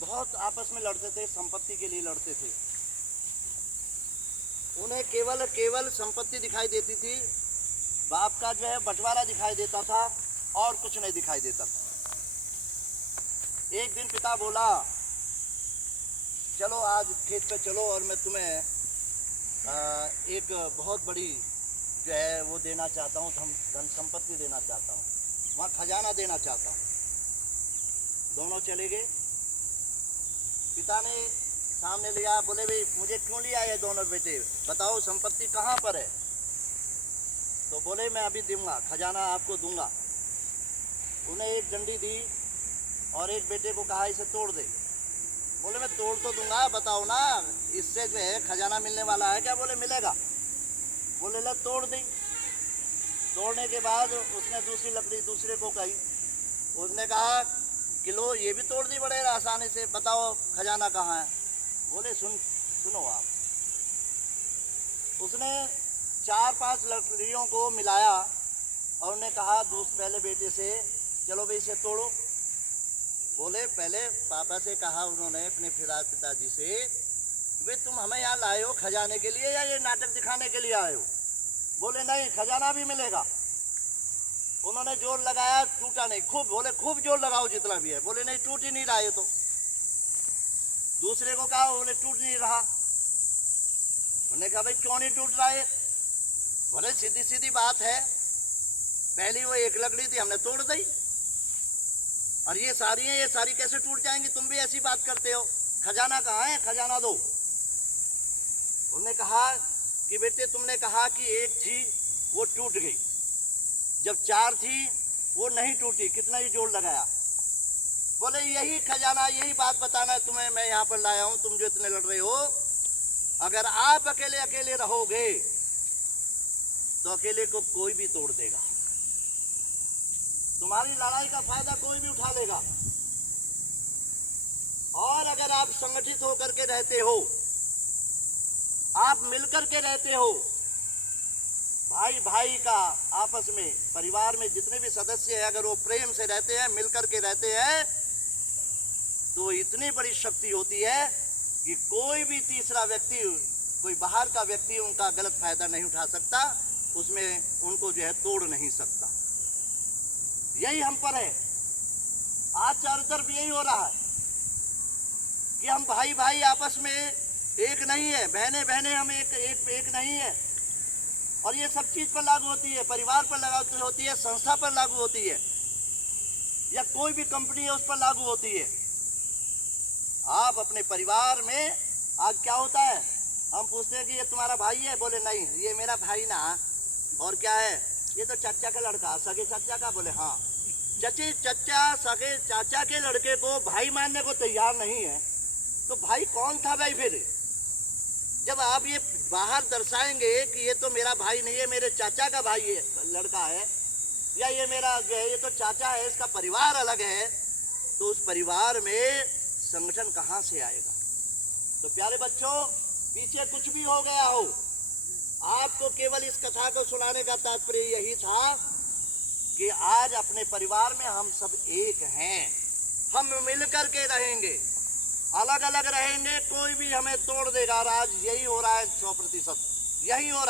बहुत आपस में लड़ते थे, संपत्ति के लिए लड़ते थे। उन्हें केवल केवल संपत्ति दिखाई देती थी, बाप का जो है बंटवारा दिखाई देता था और कुछ नहीं दिखाई देता था। एक दिन पिता बोला, चलो आज खेत पे चलो और मैं तुम्हें एक बहुत बड़ी जो है वो देना चाहता हूँ, धन संपत्ति देना चाहता हूँ, वहाँ खजाना देना चाहता हूँ। दोनों चले गए। पिता ने सामने लिया, बोले भाई मुझे क्यों लिया ये दोनों बेटे, बताओ संपत्ति कहाँ पर है। तो बोले मैं अभी दूंगा, खजाना आपको दूंगा। उन्हें एक डंडी दी और एक बेटे को कहा इसे तोड़ दे। बोले मैं तोड़ तो दूंगा, बताओ ना इससे जो है खजाना मिलने वाला है क्या। बोले मिलेगा। बोले ला तोड़ दी। तोड़ने के बाद उसने दूसरी लकड़ी दूसरे को कही, उसने कहा किलो ये भी तोड़ दी बड़े आसानी से, बताओ खजाना कहाँ है। बोले सुनो आप। उसने 4-5 लकड़ियों को मिलाया और उन्हें कहा पहले बेटे से, चलो भाई इसे तोड़ो। बोले पहले पापा से कहा उन्होंने अपने पिताजी से, वे तुम हमें यहाँ लाए हो खजाने के लिए या ये नाटक दिखाने के लिए आए हो। बोले नहीं, खजाना भी मिलेगा। उन्होंने जोर लगाया, टूटा नहीं। खूब बोले खूब जोर लगाओ जितना भी है। बोले नहीं, टूट ही नहीं रहा है। तो दूसरे को कहा, बोले टूट नहीं रहा। उन्होंने कहा भाई क्यों नहीं टूट रहा है। बोले सीधी सीधी बात है, पहली वो एक लकड़ी थी हमने तोड़ दी और ये सारी हैं, ये सारी कैसे टूट जाएंगी। तुम भी ऐसी बात करते हो, खजाना कहाँ है, खजाना दो। उन्होंने कहा कि बेटे तुमने कहा कि एक थी वो टूट गई, जब 4 थी वो नहीं टूटी, कितना ही जोर लगाया। बोले यही खजाना, यही बात बताना है तुम्हें, मैं यहाँ पर लाया हूँ। तुम जो इतने लड़ रहे हो, अगर आप अकेले अकेले रहोगे तो अकेले को कोई भी तोड़ देगा, तुम्हारी लड़ाई का फायदा कोई भी उठा लेगा। और अगर आप संगठित होकर के रहते हो, आप मिलकर के रहते हो, भाई भाई का आपस में परिवार में जितने भी सदस्य हैं, अगर वो प्रेम से रहते हैं, मिलकर के रहते हैं, तो इतनी बड़ी शक्ति होती है कि कोई भी तीसरा व्यक्ति, कोई बाहर का व्यक्ति उनका गलत फायदा नहीं उठा सकता, उसमें उनको जो है तोड़ नहीं सकता। यही हम पर है। आज चारों तरफ यही हो रहा है कि हम भाई भाई आपस में एक नहीं है, बहने बहने हम एक नहीं है। और ये सब चीज पर लागू होती है, परिवार पर लागू होती है, संस्था पर लागू होती है, या कोई भी कंपनी है उस पर लागू होती है। आप अपने परिवार में आज क्या होता है, हम पूछते हैं कि ये तुम्हारा भाई है। बोले नहीं, ये मेरा भाई ना, और क्या है, ये तो चाचा का लड़का, सगे चाचा का। बोले हाँ, चचा सगे चाचा के लड़के को भाई मानने को तैयार नहीं है, तो भाई कौन था भाई फिर। जब आप ये बाहर दर्शाएंगे कि ये तो मेरा भाई नहीं है, मेरे चाचा का भाई है, लड़का है, या ये मेरा जो है ये तो चाचा है, इसका परिवार अलग है, तो उस परिवार में संगठन कहाँ से आएगा। तो प्यारे बच्चों, पीछे कुछ भी हो गया हो, आपको केवल इस कथा को सुनाने का तात्पर्य यही था कि आज अपने परिवार में हम सब एक हैं, हम मिलकर के रहेंगे, अलग अलग रहेंगे, कोई भी हमें तोड़ देगा। आज यही हो रहा है, 100% यही हो रहा है।